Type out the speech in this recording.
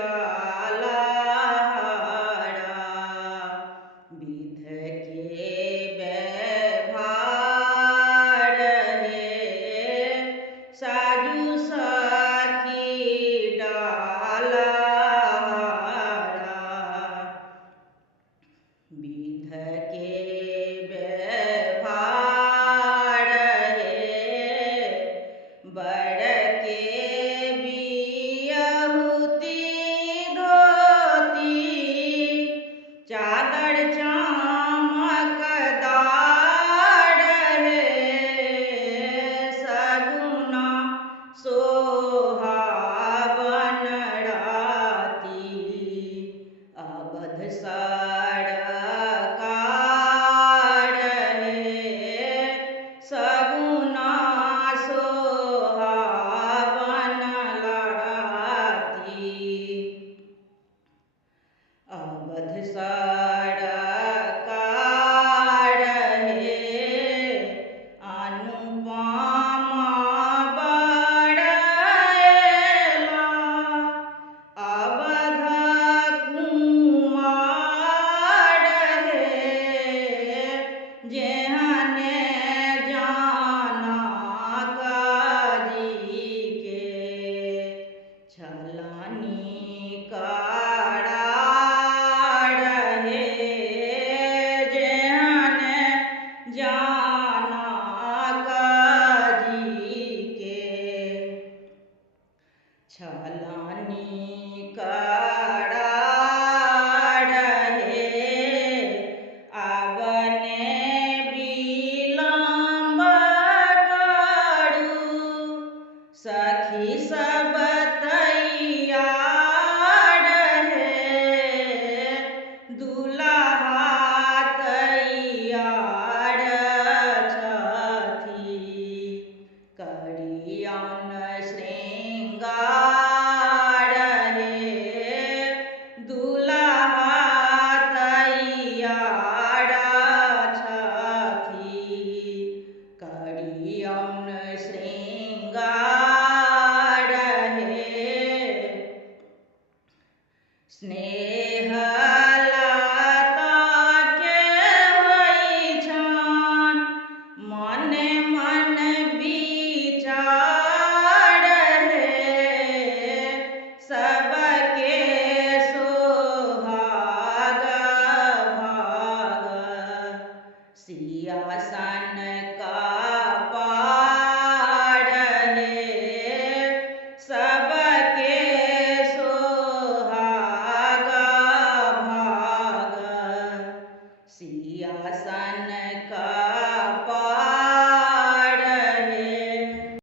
डाला हारा, विध के व्यवहार है साजू साखी डाला हारा, विध के व्यवहार है बड़ के बियहुती धोती, चादर चमकदार है सगुना सोहावन राती, अवध सरकार है सगुना सोहावन राती, अवध सरकार है अनुपमा बड़ैला, अवध कुंवर है जेहने जनक जी के, छलनी करार है जेहने जनक जी के, छलनी करार है आवने विलम्ब करू, सखी सब तैयार है दुल्हा तैयार छथि, करियन श्रृंगार है दुल्हा तैयार छथि, करियन श्रृंगार है स्नेहलता के होइ छन मने मन विचार है सबके सोहाग भाग, सिया